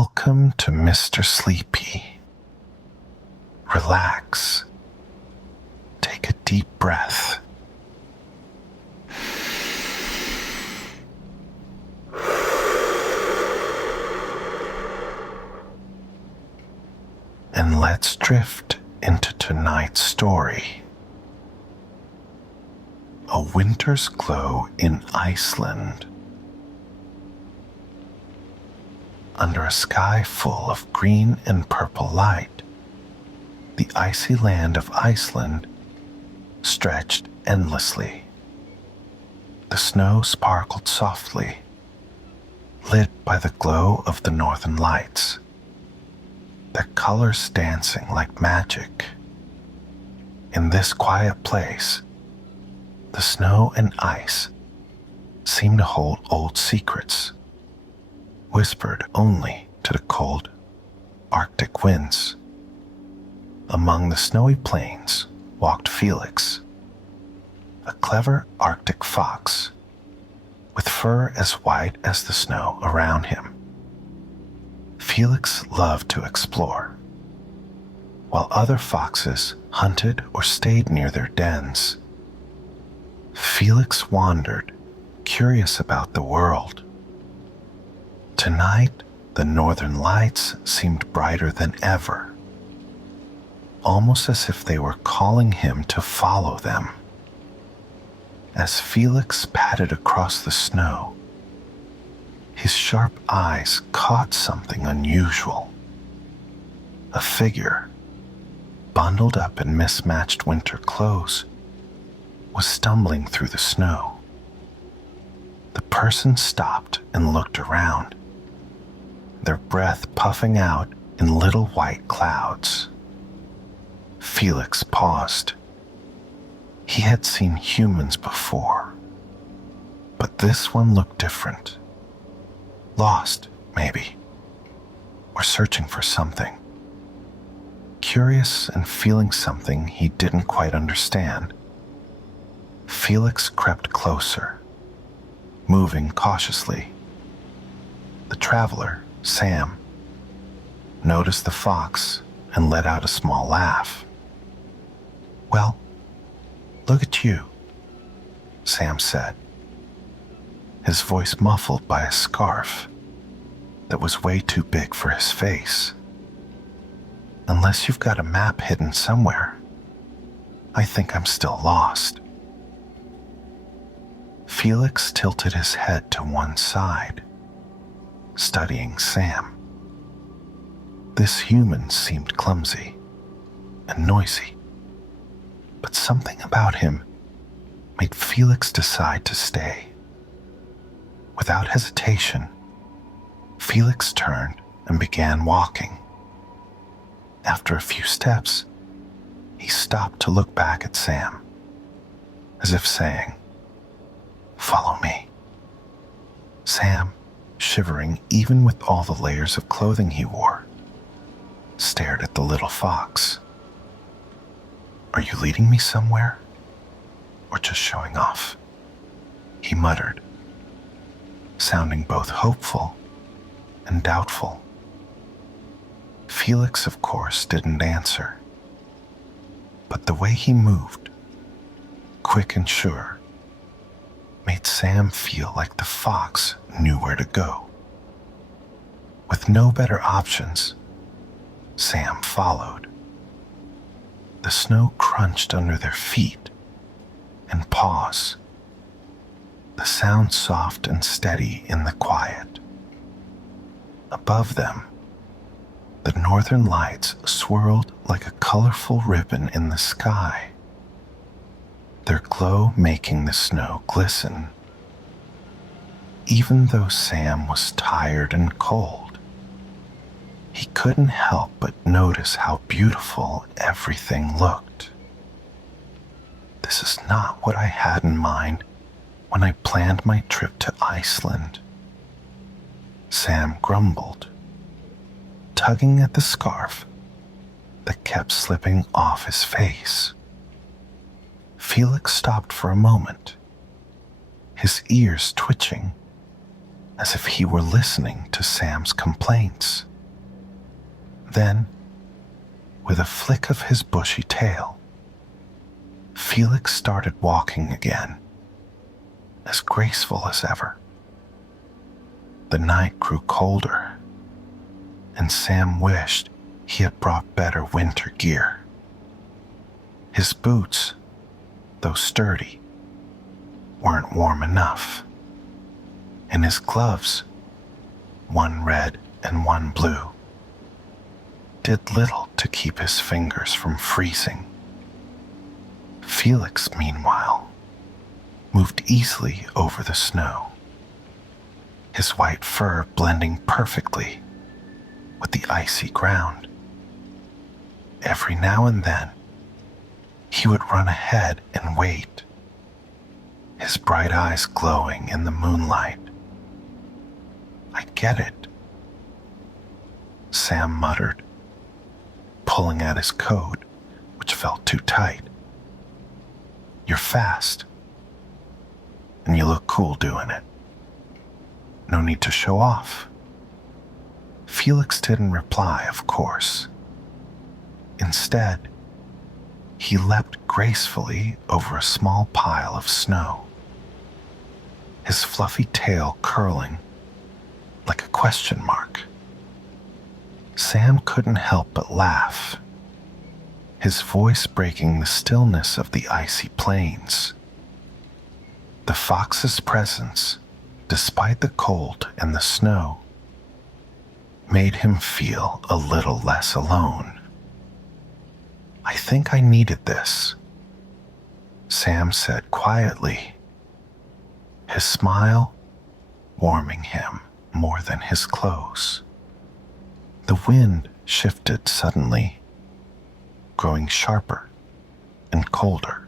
Welcome to Mr. Sleepy. Relax. Take a deep breath. And let's drift into tonight's story. A winter's glow in Iceland. Under a sky full of green and purple light, the icy land of Iceland stretched endlessly. The snow sparkled softly, lit by the glow of the northern lights, their colors dancing like magic. In this quiet place, the snow and ice seemed to hold old secrets, whispered only to the cold Arctic winds. Among the snowy plains walked Felix, a clever Arctic fox with fur as white as the snow around him. Felix loved to explore. While other foxes hunted or stayed near their dens, Felix wandered, curious about the world. Tonight, the northern lights seemed brighter than ever, almost as if they were calling him to follow them. As Felix padded across the snow, his sharp eyes caught something unusual. A figure, bundled up in mismatched winter clothes, was stumbling through the snow. The person stopped and looked around, their breath puffing out in little white clouds. Felix paused. He had seen humans before, but this one looked different. Lost, maybe, or searching for something. Curious and feeling something he didn't quite understand, Felix crept closer, moving cautiously. The traveler, Sam, noticed the fox and let out a small laugh. "Well, look at you," Sam said, his voice muffled by a scarf that was way too big for his face. "Unless you've got a map hidden somewhere, I think I'm still lost." Felix tilted his head to one side, studying Sam. This human seemed clumsy and noisy, but something about him made Felix decide to stay. Without hesitation, Felix turned and began walking. After a few steps, he stopped to look back at Sam, as if saying, "Follow me." Sam, shivering even with all the layers of clothing he wore, stared at the little fox. "Are you leading me somewhere, or just showing off?" he muttered, sounding both hopeful and doubtful. Felix, of course, didn't answer, but the way he moved, quick and sure, made Sam feel like the fox knew where to go. With no better options, Sam followed. The snow crunched under their feet and paws, the sound soft and steady in the quiet. Above them, the northern lights swirled like a colorful ribbon in the sky, their glow making the snow glisten. Even though Sam was tired and cold, he couldn't help but notice how beautiful everything looked. "This is not what I had in mind when I planned my trip to Iceland," Sam grumbled, tugging at the scarf that kept slipping off his face. Felix stopped for a moment, his ears twitching as if he were listening to Sam's complaints. Then, with a flick of his bushy tail, Felix started walking again, as graceful as ever. The night grew colder, and Sam wished he had brought better winter gear. His boots, though sturdy, weren't warm enough, and his gloves, one red and one blue, did little to keep his fingers from freezing. Felix, meanwhile, moved easily over the snow, his white fur blending perfectly with the icy ground. Every now and then, he would run ahead and wait, his bright eyes glowing in the moonlight. "I get it," Sam muttered, pulling at his coat, which felt too tight. "You're fast, and you look cool doing it. No need to show off." Felix didn't reply, of course. Instead, he leapt gracefully over a small pile of snow, his fluffy tail curling like a question mark. Sam couldn't help but laugh, his voice breaking the stillness of the icy plains. The fox's presence, despite the cold and the snow, made him feel a little less alone. "I think I needed this," Sam said quietly, his smile warming him more than his clothes. The wind shifted suddenly, growing sharper and colder.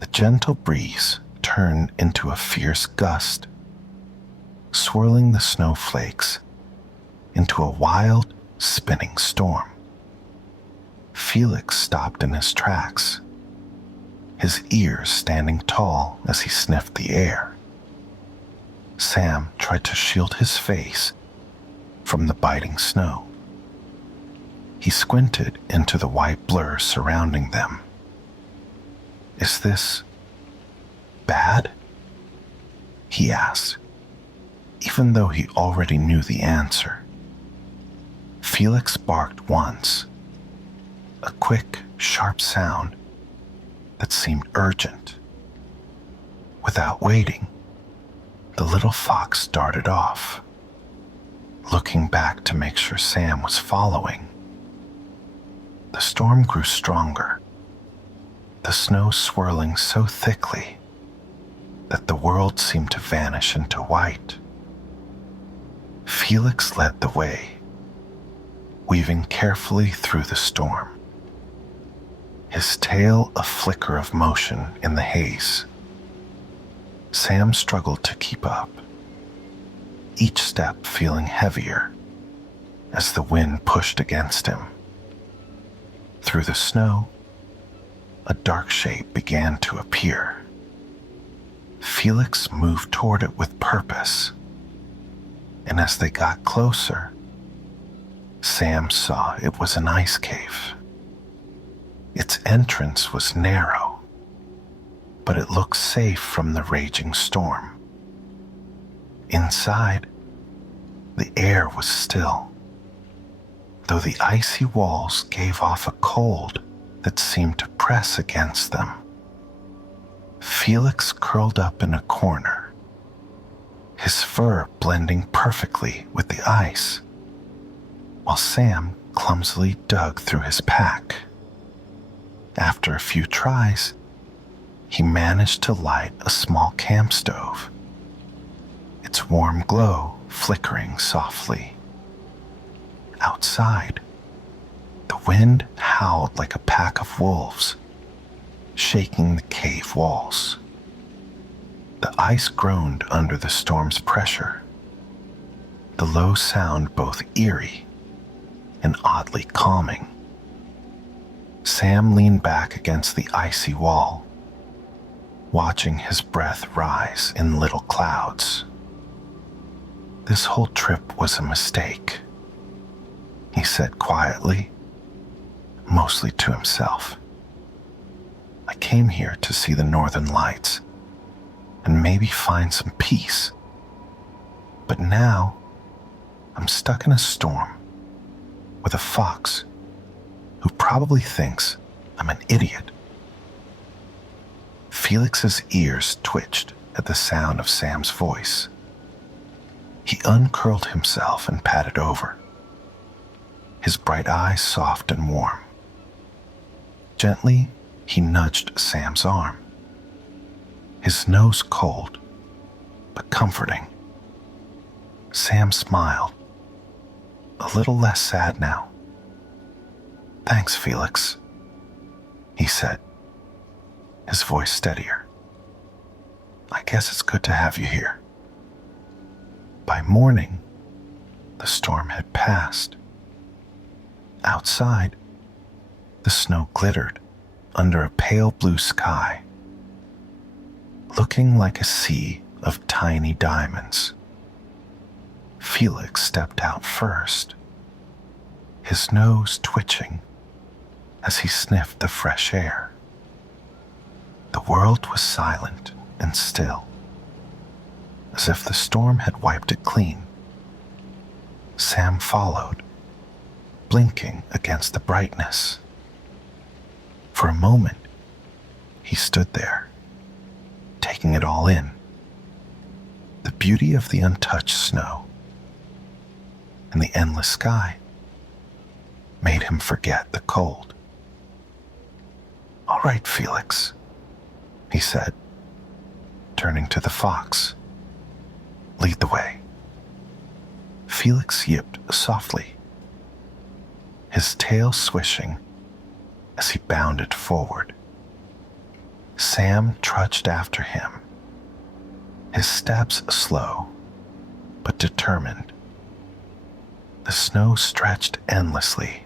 The gentle breeze turned into a fierce gust, swirling the snowflakes into a wild, spinning storm. Felix stopped in his tracks, his ears standing tall as he sniffed the air. Sam tried to shield his face from the biting snow. He squinted into the white blur surrounding them. "Is this bad?" he asked, even though he already knew the answer. Felix barked once, a quick, sharp sound that seemed urgent. Without waiting, the little fox darted off, looking back to make sure Sam was following. The storm grew stronger, the snow swirling so thickly that the world seemed to vanish into white. Felix led the way, weaving carefully through the storm, his tail a flicker of motion in the haze. Sam struggled to keep up, each step feeling heavier as the wind pushed against him. Through the snow, a dark shape began to appear. Felix moved toward it with purpose, and as they got closer, Sam saw it was an ice cave. Its entrance was narrow, but it looked safe from the raging storm. Inside, the air was still, though the icy walls gave off a cold that seemed to press against them. Felix curled up in a corner, his fur blending perfectly with the ice, while Sam clumsily dug through his pack. After a few tries, he managed to light a small camp stove, its warm glow flickering softly. Outside, the wind howled like a pack of wolves, shaking the cave walls. The ice groaned under the storm's pressure, the low sound both eerie and oddly calming. Sam leaned back against the icy wall, watching his breath rise in little clouds. This whole trip was a mistake. he said quietly, mostly to himself. I came here to see the northern lights and maybe find some peace. But now, I'm stuck in a storm with a fox who probably thinks I'm an idiot. Felix's ears twitched at the sound of Sam's voice. He uncurled himself and patted over, his bright eyes soft and warm. Gently, he nudged Sam's arm, his nose cold but comforting. Sam smiled, a little less sad now. Thanks, Felix, he said, his voice steadier. I guess it's good to have you here. By morning, the storm had passed. Outside, the snow glittered under a pale blue sky, looking like a sea of tiny diamonds. Felix stepped out first, his nose twitching as he sniffed the fresh air. The world was silent and still, as if the storm had wiped it clean. Sam followed, blinking against the brightness. For a moment, he stood there, taking it all in. The beauty of the untouched snow and the endless sky made him forget the cold. All right, Felix, he said, turning to the fox. Lead the way. Felix yipped softly, his tail swishing as he bounded forward. Sam trudged after him, his steps slow but determined. The snow stretched endlessly,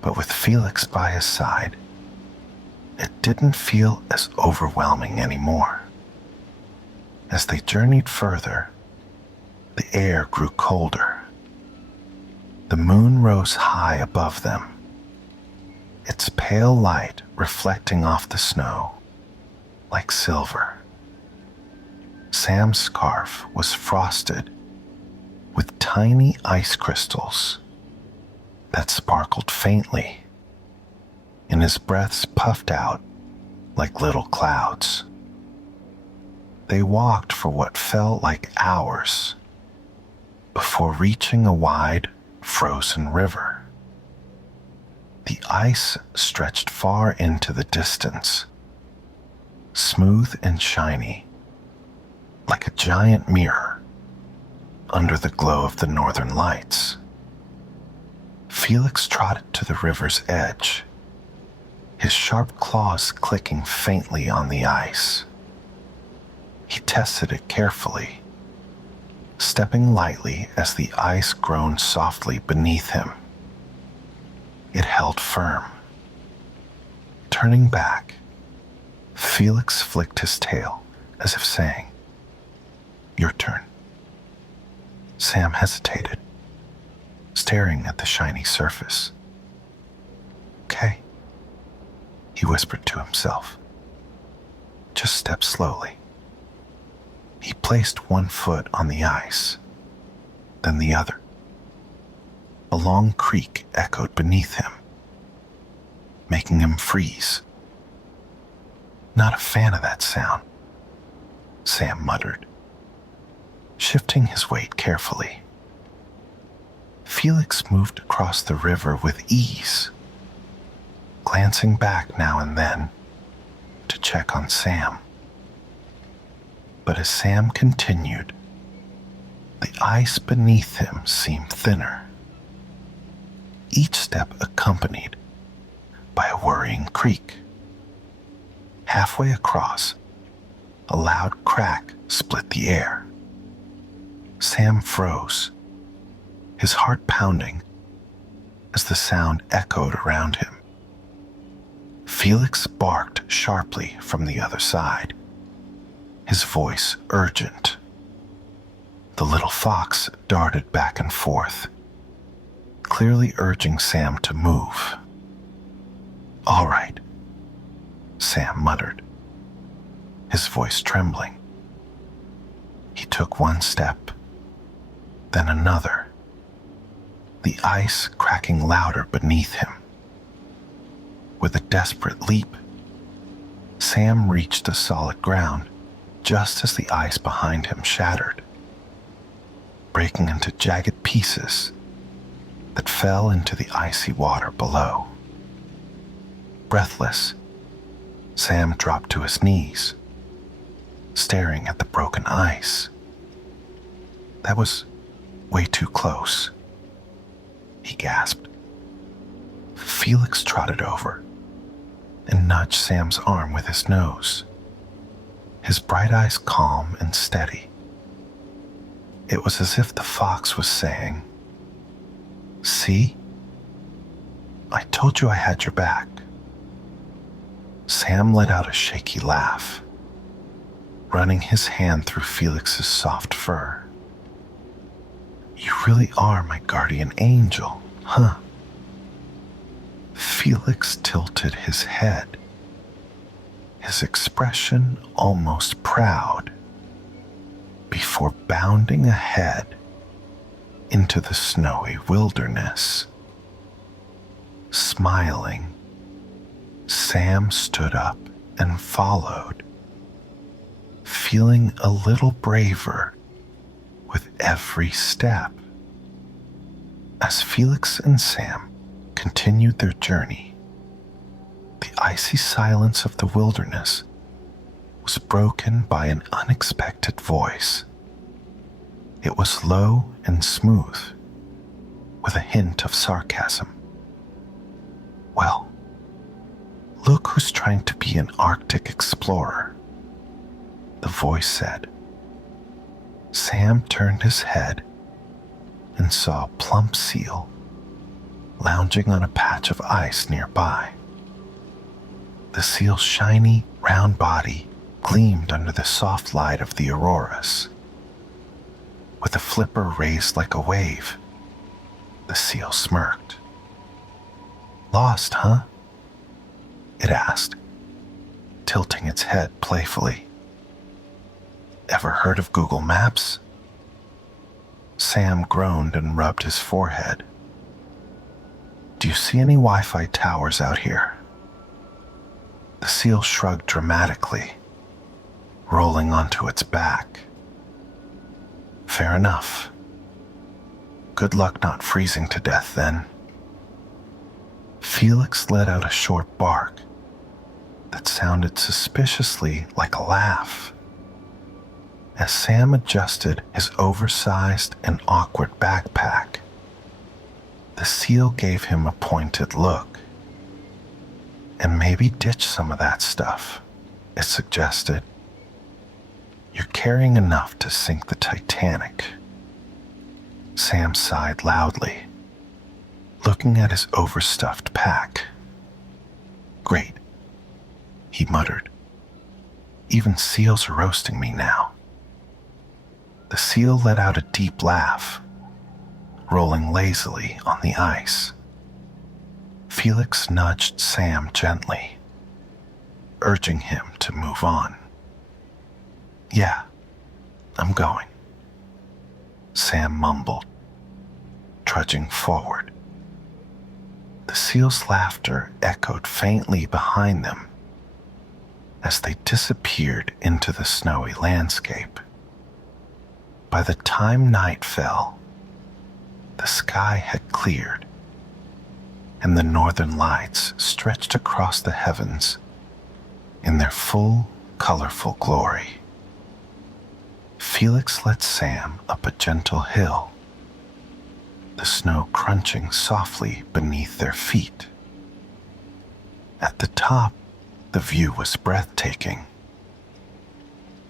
but with Felix by his side, it didn't feel as overwhelming anymore. As they journeyed further, the air grew colder. The moon rose high above them, its pale light reflecting off the snow like silver. Sam's scarf was frosted with tiny ice crystals that sparkled faintly, and his breaths puffed out like little clouds. They walked for what felt like hours before reaching a wide, frozen river. The ice stretched far into the distance, smooth and shiny, like a giant mirror under the glow of the northern lights. Felix trotted to the river's edge, his sharp claws clicking faintly on the ice. He tested it carefully, stepping lightly as the ice groaned softly beneath him. It held firm. Turning back, Felix flicked his tail as if saying, "Your turn." Sam hesitated, staring at the shiny surface. "Okay," he whispered to himself. "Just step slowly." He placed one foot on the ice, then the other. A long creak echoed beneath him, making him freeze. "Not a fan of that sound," Sam muttered, shifting his weight carefully. Felix moved across the river with ease, glancing back now and then to check on Sam. But as Sam continued, the ice beneath him seemed thinner, each step accompanied by a worrying creak. Halfway across, a loud crack split the air. Sam froze, his heart pounding as the sound echoed around him. Felix barked sharply from the other side, his voice urgent. The little fox darted back and forth, clearly urging Sam to move. "All right," Sam muttered, his voice trembling. He took one step, then another, the ice cracking louder beneath him. With a desperate leap, Sam reached the solid ground just as the ice behind him shattered, breaking into jagged pieces that fell into the icy water below. Breathless, Sam dropped to his knees, staring at the broken ice. That was way too close, he gasped. Felix trotted over and nudged Sam's arm with his nose, his bright eyes calm and steady. It was as if the fox was saying, "See? I told you I had your back." Sam let out a shaky laugh, running his hand through Felix's soft fur. "You really are my guardian angel, huh?" Felix tilted his head, his expression almost proud, before bounding ahead into the snowy wilderness. Smiling, Sam stood up and followed, feeling a little braver with every step. As Felix and Sam continued their journey, the icy silence of the wilderness was broken by an unexpected voice. It was low and smooth, with a hint of sarcasm. "Well, look who's trying to be an Arctic explorer," the voice said. Sam turned his head and saw a plump seal lounging on a patch of ice nearby. The seal's shiny, round body gleamed under the soft light of the auroras. With a flipper raised like a wave, the seal smirked. "Lost, huh?" it asked, tilting its head playfully. "Ever heard of Google Maps?" Sam groaned and rubbed his forehead. "Do you see any Wi-Fi towers out here?" The seal shrugged dramatically, rolling onto its back. "Fair enough. Good luck not freezing to death then." Felix let out a short bark that sounded suspiciously like a laugh. As Sam adjusted his oversized and awkward backpack, the seal gave him a pointed look. "And maybe ditch some of that stuff," it suggested. "You're carrying enough to sink the Titanic." Sam sighed loudly, looking at his overstuffed pack. "Great," he muttered. "Even seals are roasting me now." The seal let out a deep laugh, rolling lazily on the ice. Felix nudged Sam gently, urging him to move on. "Yeah, I'm going," Sam mumbled, trudging forward. The seal's laughter echoed faintly behind them as they disappeared into the snowy landscape. By the time night fell, the sky had cleared, and the northern lights stretched across the heavens in their full, colorful glory. Felix led Sam up a gentle hill, the snow crunching softly beneath their feet. At the top, the view was breathtaking.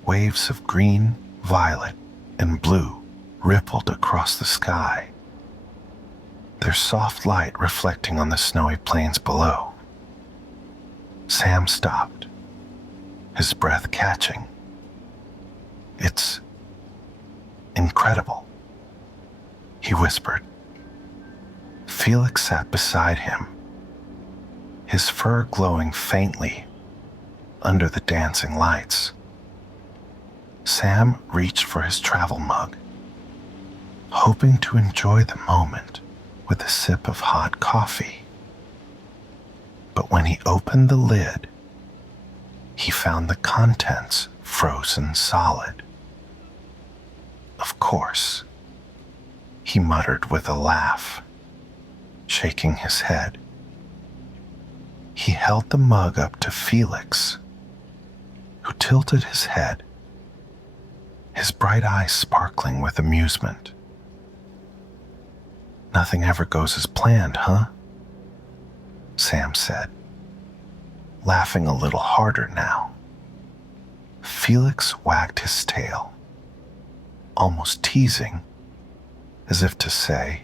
Waves of green, violet, and blue rippled across the sky, their soft light reflecting on the snowy plains below. Sam stopped, his breath catching. "It's incredible," he whispered. Felix sat beside him, his fur glowing faintly under the dancing lights. Sam reached for his travel mug, hoping to enjoy the moment with a sip of hot coffee. But when he opened the lid, he found the contents frozen solid. Of course, he muttered with a laugh, shaking his head. He held the mug up to Felix, who tilted his head, his bright eyes sparkling with amusement. "Nothing ever goes as planned, huh?" Sam said, laughing a little harder now. Felix wagged his tail, almost teasing, as if to say,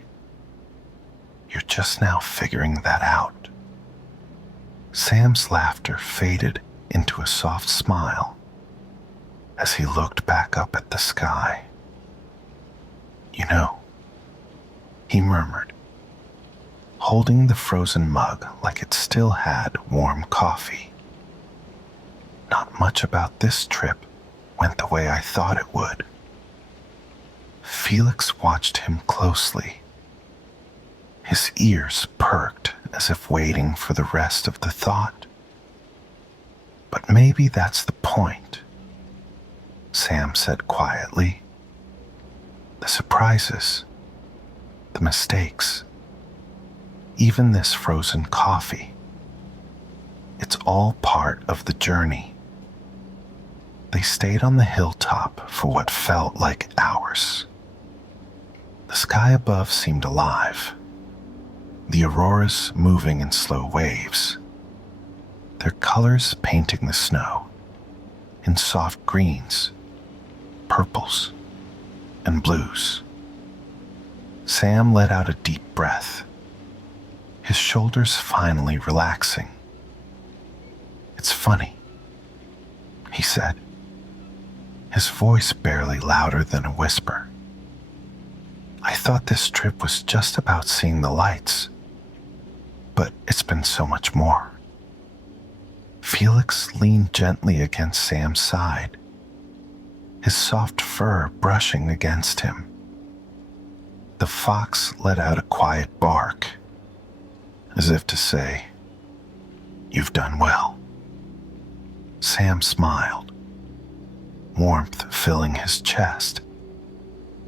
"You're just now figuring that out." Sam's laughter faded into a soft smile as he looked back up at the sky. "You know," he murmured, holding the frozen mug like it still had warm coffee, "not much about this trip went the way I thought it would." Felix watched him closely. His ears perked as if waiting for the rest of the thought. "But maybe that's the point," Sam said quietly. "The surprises, the mistakes, even this frozen coffee. It's all part of the journey." They stayed on the hilltop for what felt like hours. The sky above seemed alive, the auroras moving in slow waves, their colors painting the snow in soft greens, purples, and blues. Sam let out a deep breath, his shoulders finally relaxing. "It's funny," he said, his voice barely louder than a whisper. "I thought this trip was just about seeing the lights, but it's been so much more." Felix leaned gently against Sam's side, his soft fur brushing against him. The fox let out a quiet bark, as if to say, "You've done well." Sam smiled, warmth filling his chest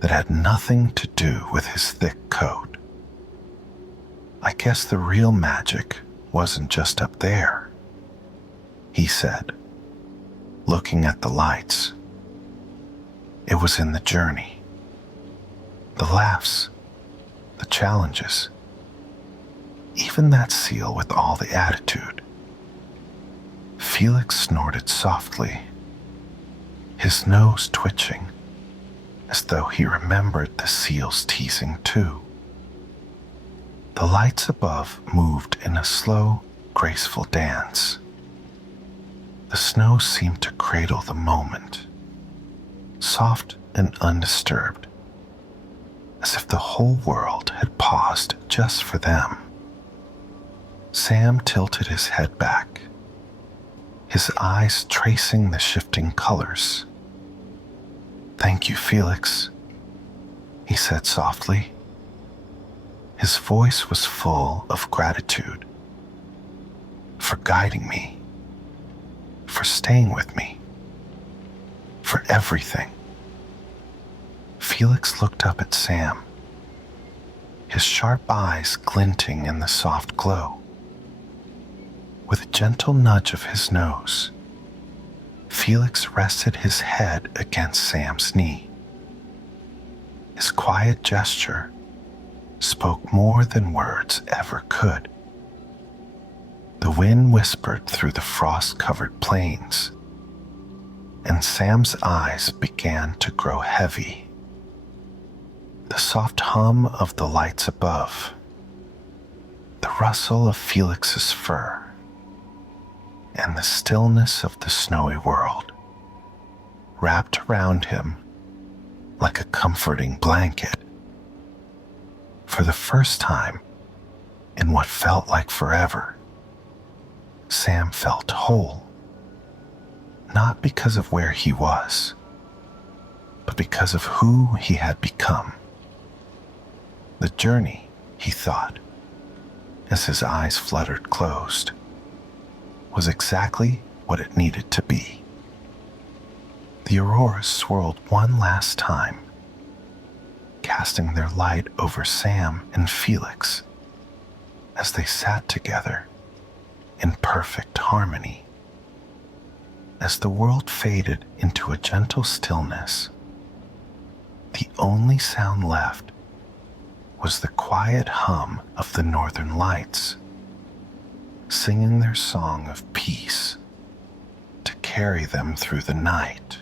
that had nothing to do with his thick coat. "I guess the real magic wasn't just up there," he said, looking at the lights. "It was in the journey, the laughs, the challenges, even that seal with all the attitude." Felix snorted softly, his nose twitching, as though he remembered the seal's teasing too. The lights above moved in a slow, graceful dance. The snow seemed to cradle the moment, soft and undisturbed, as if the whole world had paused just for them. Sam tilted his head back, his eyes tracing the shifting colors. "Thank you, Felix," he said softly. His voice was full of gratitude. "For guiding me, for staying with me, for everything." Felix looked up at Sam, his sharp eyes glinting in the soft glow. With a gentle nudge of his nose, Felix rested his head against Sam's knee. His quiet gesture spoke more than words ever could. The wind whispered through the frost-covered plains, and Sam's eyes began to grow heavy. The soft hum of the lights above, the rustle of Felix's fur, and the stillness of the snowy world wrapped around him like a comforting blanket. For the first time, In what felt like forever, Sam felt whole, not because of where he was, but because of who he had become. The journey, he thought, as his eyes fluttered closed, was exactly what it needed to be. The auroras swirled one last time, casting their light over Sam and Felix as they sat together in perfect harmony. As the world faded into a gentle stillness, the only sound left was the quiet hum of the northern lights, singing their song of peace to carry them through the night.